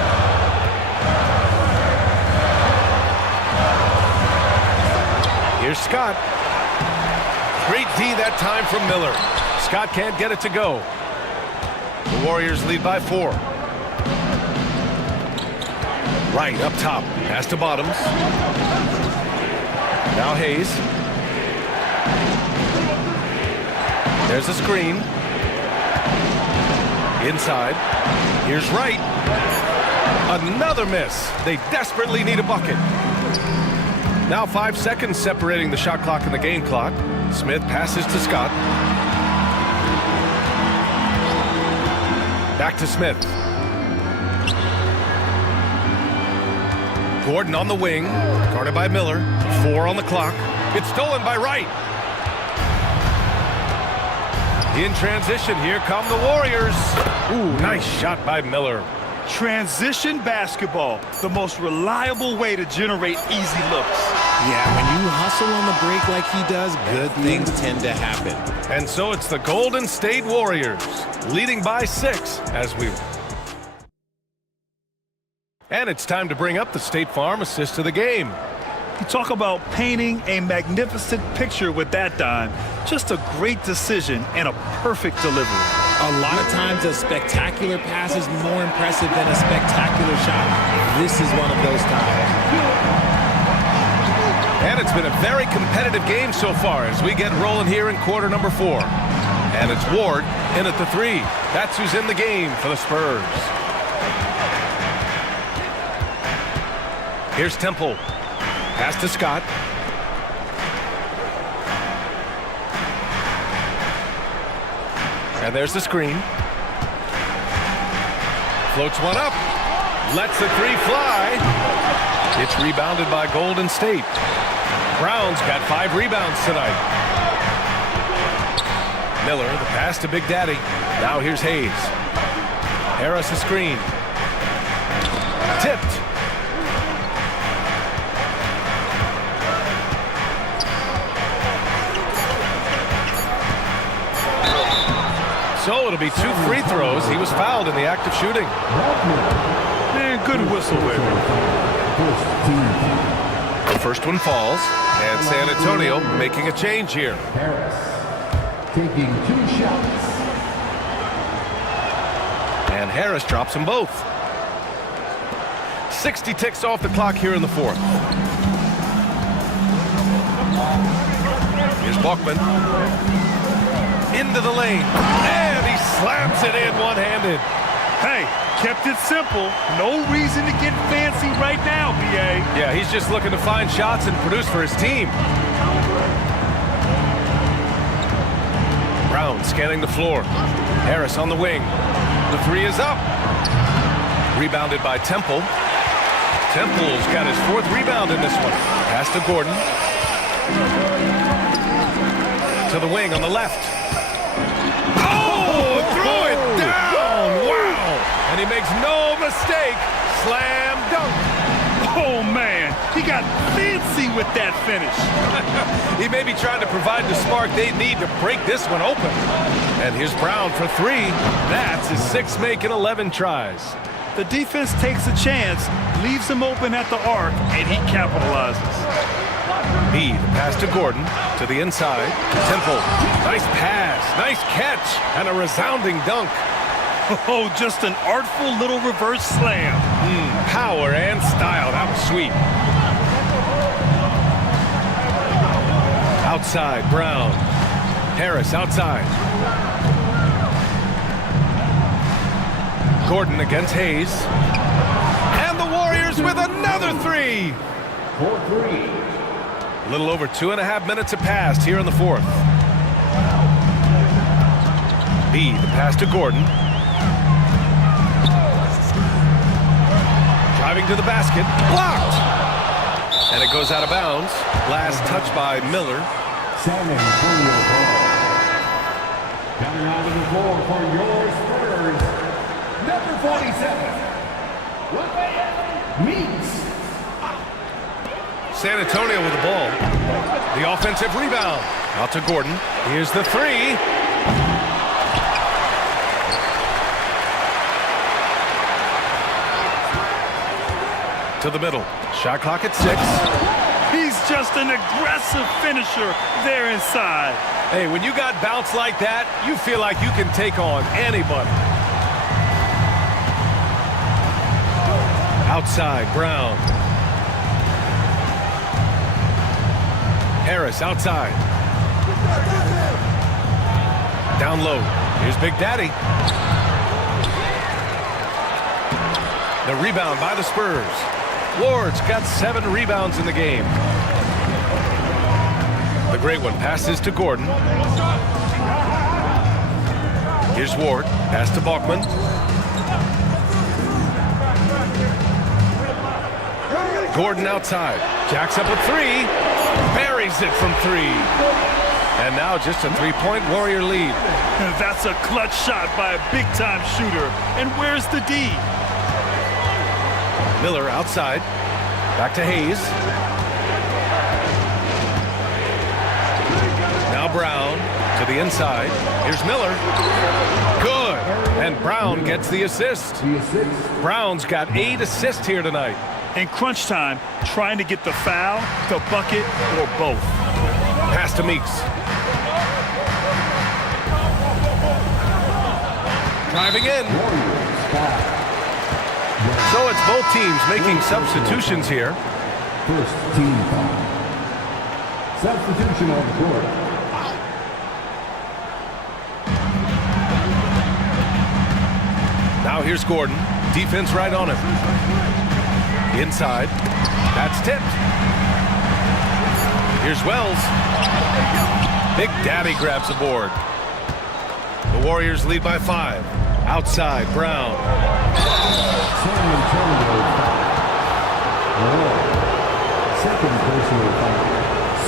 Here's Scott. Great D that time from Miller. Scott can't get it to go. The Warriors lead by 4. Wright up top. Pass to Bottoms. Now Hayes. There's a screen. Inside. Here's Wright. Another miss. They desperately need a bucket. Now 5 seconds separating the shot clock and the game clock. Smith passes to Scott. Back to Smith. Gordon on the wing, guarded by Miller. 4 on the clock. It's stolen by Wright. In transition, here come the Warriors. Ooh, nice shot by Miller. Transition basketball, the most reliable way to generate easy looks. Yeah, when you hustle on the break like he does, good things tend to happen. And so it's the Golden State Warriors, leading by 6 as we... And it's time to bring up the State Farm assist of the game. You talk about painting a magnificent picture with that dime. Just a great decision and a perfect delivery. A lot of times a spectacular pass is more impressive than a spectacular shot. This is one of those times. And it's been a very competitive game so far as we get rolling here in quarter number 4. And it's Ward in at the 3. That's who's in the game for the Spurs. Here's Temple. Pass to Scott. And there's the screen. Floats one up. Lets the 3 fly. It's rebounded by Golden State. Brown's got 5 rebounds tonight. Miller, the pass to Big Daddy. Now here's Hayes. Harris a screen. Tipped. So it'll be 2 free throws. He was fouled in the act of shooting. Man, good whistle there. The first one falls, and San Antonio making a change here. Harris taking 2 shots. And Harris drops them both. 60 ticks off the clock here in the 4th. Here's Buckman. Into the lane. And he slams it in one-handed. Hey, kept it simple. No reason to get fancy right now, BA. Yeah, he's just looking to find shots and produce for his team. Brown scanning the floor. Harris on the wing. The 3 is up. Rebounded by Temple. Temple's got his 4th rebound in this one. Pass to Gordon. To the wing on the left. Oh, throw it down. Wow. And he makes no mistake. Slam dunk. Oh, man. He got fancy with that finish. He may be trying to provide the spark they need to break this one open. And here's Brown for 3. That's his 6th make in 11 tries. The defense takes a chance, leaves him open at the arc, and he capitalizes. B, the pass to Gordon, to the inside. Temple, nice pass, nice catch, and a resounding dunk. Oh, just an artful little reverse slam. Power and style, that was sweet. Outside, Brown. Harris outside. Gordon against Hayes. And the Warriors with another 3. For 3. A little over 2.5 minutes have passed here in the 4th. B, the pass to Gordon. Driving to the basket. Blocked! And it goes out of bounds. Last touch by Miller. San Antonio ball. Coming out of the floor for your Spurs, number 47, Rafael Meeks. San Antonio with the ball. The offensive rebound. Out to Gordon. Here's the three. To the middle. Shot clock at 6. He's just an aggressive finisher there inside. Hey, when you got bounce like that, you feel like you can take on anybody. Outside, Brown. Harris outside. Down low. Here's Big Daddy. The rebound by the Spurs. Ward's got 7 rebounds in the game. The great one passes to Gordon. Here's Ward. Pass to Bachman. Gordon outside. Jacks up a 3. Buries it from 3. And now just a 3-point Warrior lead. That's a clutch shot by a big-time shooter. And where's the D? Miller outside. Back to Hayes. Now Brown to the inside. Here's Miller. Good. And Brown gets the assist. Brown's got 8 assists here tonight. In crunch time, trying to get the foul, the bucket, or both. Pass to Meeks. Driving in. So it's both teams making substitutions here. First team foul. Substitution on the court. Now here's Gordon. Defense right on him. Inside. That's tipped. Here's Wells. Big Daddy grabs the board. The Warriors lead by 5. Outside, Brown. San Antonio foul. Second personal foul.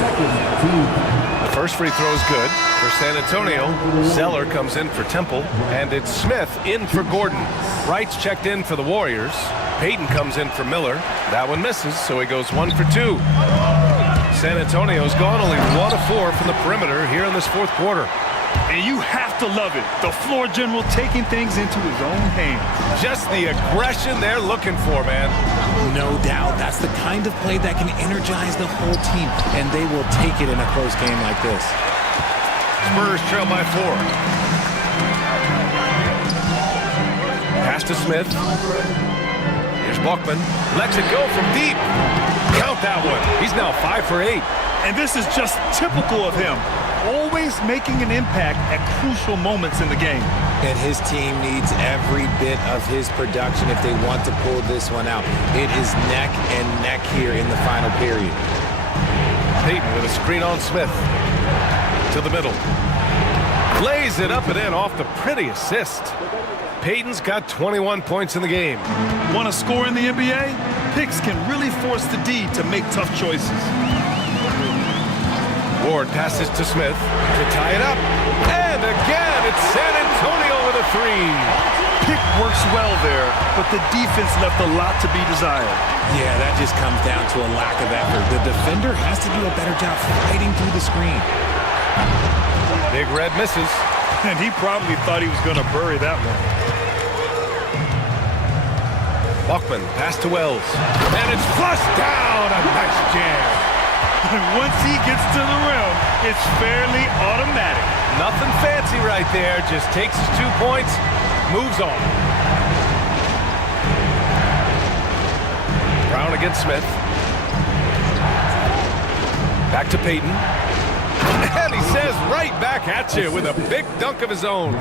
Second team foul. The first free throw is good for San Antonio. Zeller comes in for Temple, and it's Smith in for Gordon. Wright's checked in for the Warriors. Payton comes in for Miller. That one misses, so he goes 1 for 2. San Antonio's gone only 1 of 4 from the perimeter here in this fourth quarter. And you have to love it. The floor general taking things into his own hands. Just the aggression they're looking for, man. No doubt. That's the kind of play that can energize the whole team, and they will take it in a close game like this. Spurs trail by 4. Pass to Smith. Here's Bachman. Lets it go from deep. Count that one. He's now 5 for 8. And this is just typical of him. Always making an impact at crucial moments in the game. And his team needs every bit of his production if they want to pull this one out. It is neck and neck here in the final period. Payton with a screen on Smith. To the middle. Lays it up and in off the pretty assist. Payton's got 21 points in the game. Want to score in the NBA? Picks can really force the D to make tough choices. Ward passes to Smith to tie it up. And again, it's San Antonio with a 3. Pick works well there, but the defense left a lot to be desired. Yeah, that just comes down to a lack of effort. The defender has to do a better job fighting through the screen. Big Red misses. And he probably thought he was going to bury that one. Bachman pass to Wells. And it's flushed down. A nice jam. Once he gets to the rim, it's fairly automatic. Nothing fancy right there. Just takes his 2 points, moves on. Brown against Smith. Back to Payton. And he says right back at you with a big dunk of his own.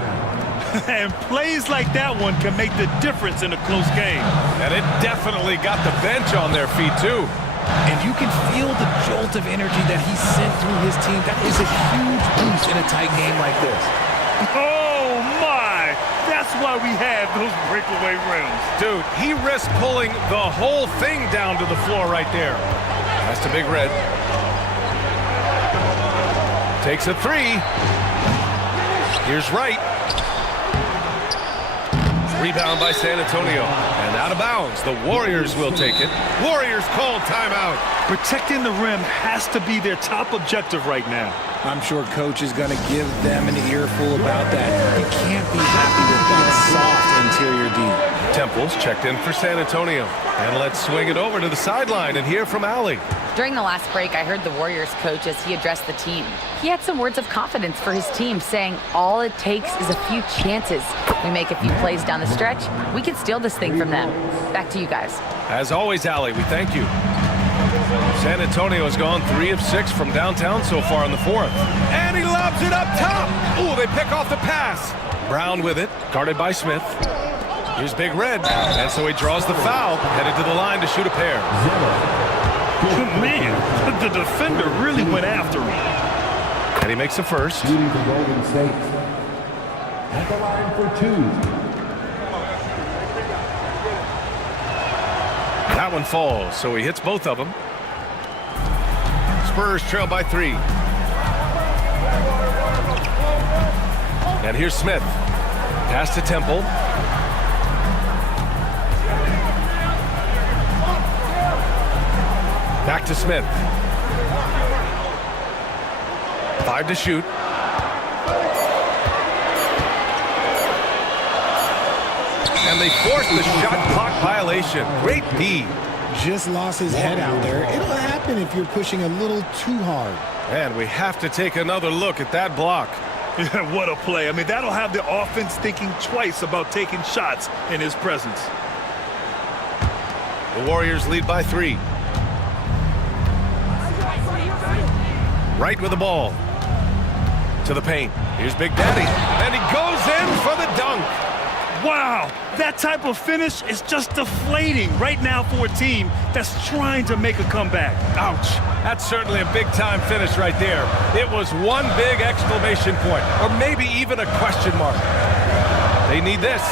And plays like that one can make the difference in a close game. And it definitely got the bench on their feet, too. And you can feel the jolt of energy that he sent through his team. That is a huge boost in a tight game like this. Oh, my! That's why we have those breakaway rims. Dude, he risked pulling the whole thing down to the floor right there. That's the Big Red. Takes a 3. Here's Wright. Rebound by San Antonio. And out of bounds. The Warriors will take it. Warriors call timeout. Protecting the rim has to be their top objective right now. I'm sure coach is going to give them an earful about that. You can't be happy with that soft interior D. Temple's checked in for San Antonio. And let's swing it over to the sideline and hear from Allie. During the last break, I heard the Warriors coach as he addressed the team. He had some words of confidence for his team, saying all it takes is a few chances. We make a few plays down the stretch, we can steal this thing from them. Back to you guys. As always, Allie, we thank you. San Antonio has gone 3 of 6 from downtown so far in the fourth. And he lobs it up top. Ooh, they pick off the pass. Brown with it, guarded by Smith. Here's Big Red. And so he draws the foul, headed to the line to shoot a pair. Man, the defender really went after him. And he makes the first. Shooting for Golden State. At the line for 2. That one falls, so he hits both of them. Spurs trail by 3. And here's Smith. Pass to Temple. Back to Smith. 5 to shoot. And they force the shot clock violation. Great D. Just lost his head out there. It'll happen if you're pushing a little too hard. And we have to take another look at that block. Yeah, what a play. I mean, that'll have the offense thinking twice about taking shots in his presence. The Warriors lead by 3. Right with the ball. To the paint. Here's Big Daddy. And he goes in for the dunk. Wow, that type of finish is just deflating right now for a team that's trying to make a comeback. Ouch. That's certainly a big-time finish right there. It was one big exclamation point, or maybe even a question mark. They need this.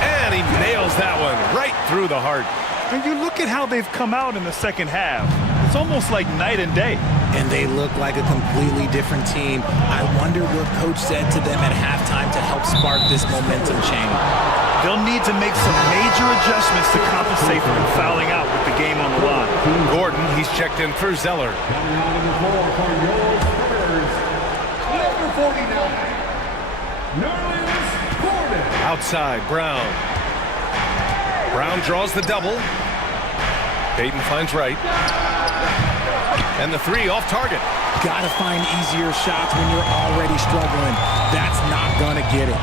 And he nails that one right through the heart. And you look at how they've come out in the second half. It's almost like night and day. And they look like a completely different team. I wonder what coach said to them at halftime to help spark this momentum change. They'll need to make some major adjustments to compensate for them fouling out with the game on the line. Gordon, he's checked in for Zeller. Number 49. Nerlens Gordon. Outside, Brown. Brown draws the double. Payton finds right. And the 3 off target. Gotta find easier shots when you're already struggling. That's not gonna get it.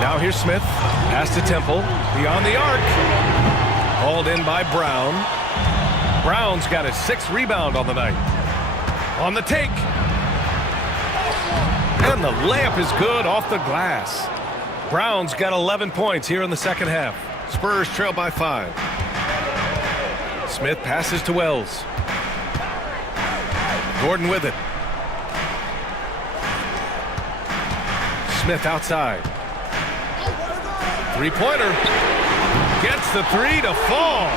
Now here's Smith. Pass to Temple. Beyond the arc. Hauled in by Brown. Brown's got his 6th rebound on the night. On the take. And the layup is good off the glass. Brown's got 11 points here in the second half. Spurs trail by 5. Smith passes to Wells. Gordon with it. Smith outside. Three-pointer. Gets the 3 to fall.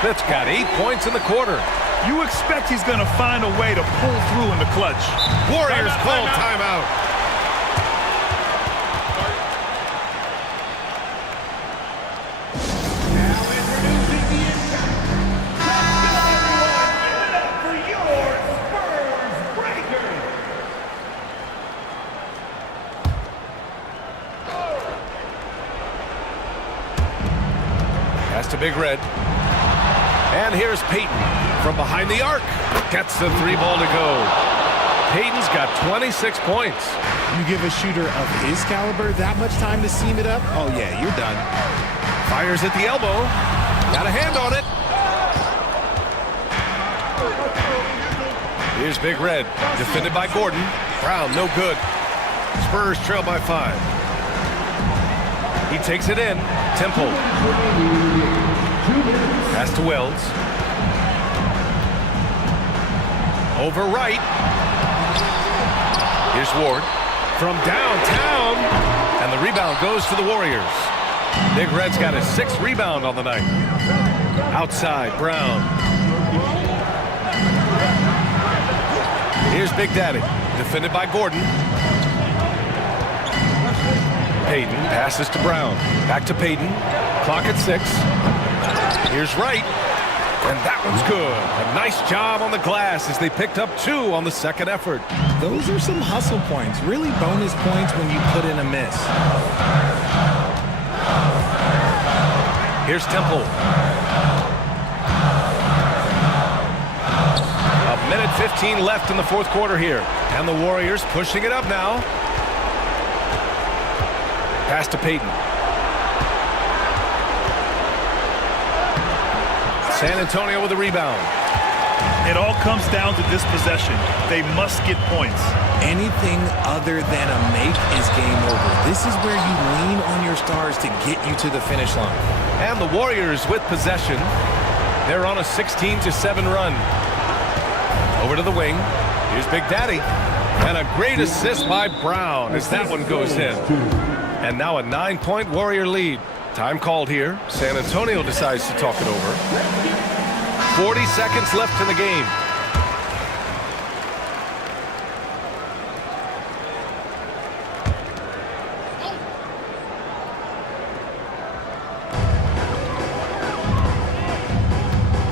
Smith's got 8 points in the quarter. You expect he's going to find a way to pull through in the clutch. Warriors call timeout. Pass to Big Red. And here's Payton from behind the arc. Gets the 3 ball to go. Payton's got 26 points. You give a shooter of his caliber that much time to seam it up? Oh, yeah, you're done. Fires at the elbow. Got a hand on it. Here's Big Red. Defended by Gordon. Brown, no good. Spurs trail by 5. He takes it in. Temple. Pass to Wells. Over right. Here's Ward. From downtown. And the rebound goes to the Warriors. Big Red's got his 6th rebound on the night. Outside, Brown. Here's Big Daddy. Defended by Gordon. Payton passes to Brown. Back to Payton. Clock at 6. Here's Wright. And that one's good. A nice job on the glass as they picked up 2 on the second effort. Those are some hustle points. Really bonus points when you put in a miss. Here's Temple. A minute 15 left in the fourth quarter here. And the Warriors pushing it up now. Pass to Payton. San Antonio with a rebound. It all comes down to this possession. They must get points. Anything other than a make is game over. This is where you lean on your stars to get you to the finish line. And the Warriors with possession. They're on a 16-7 run. Over to the wing. Here's Big Daddy. And a great assist by Brown as that one goes in. And now a 9-point Warrior lead. Time called here. San Antonio decides to talk it over. 40 seconds left in the game.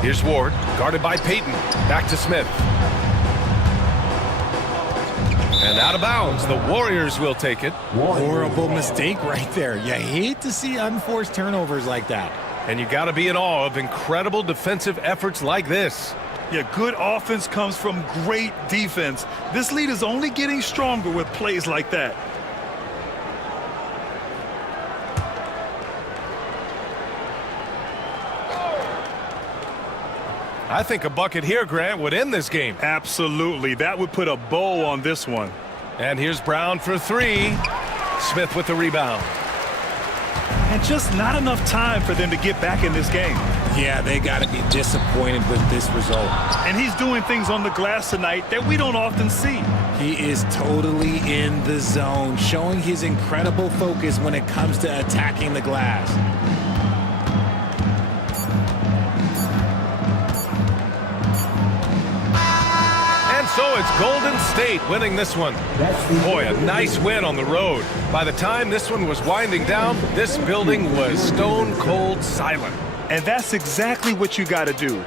Here's Ward, guarded by Payton. Back to Smith. And out of bounds. The Warriors will take it. Horrible mistake right there. You hate to see unforced turnovers like that. And you got to be in awe of incredible defensive efforts like this. Yeah, good offense comes from great defense. This lead is only getting stronger with plays like that. I think a bucket here, Grant, would end this game. Absolutely. That would put a bow on this one. And here's Brown for 3. Smith with the rebound. And just not enough time for them to get back in this game. Yeah, they got to be disappointed with this result. And he's doing things on the glass tonight that we don't often see. He is totally in the zone, showing his incredible focus when it comes to attacking the glass. So it's Golden State winning this one. Boy, a nice win on the road. By the time this one was winding down, this building was stone cold silent. And that's exactly what you got to do.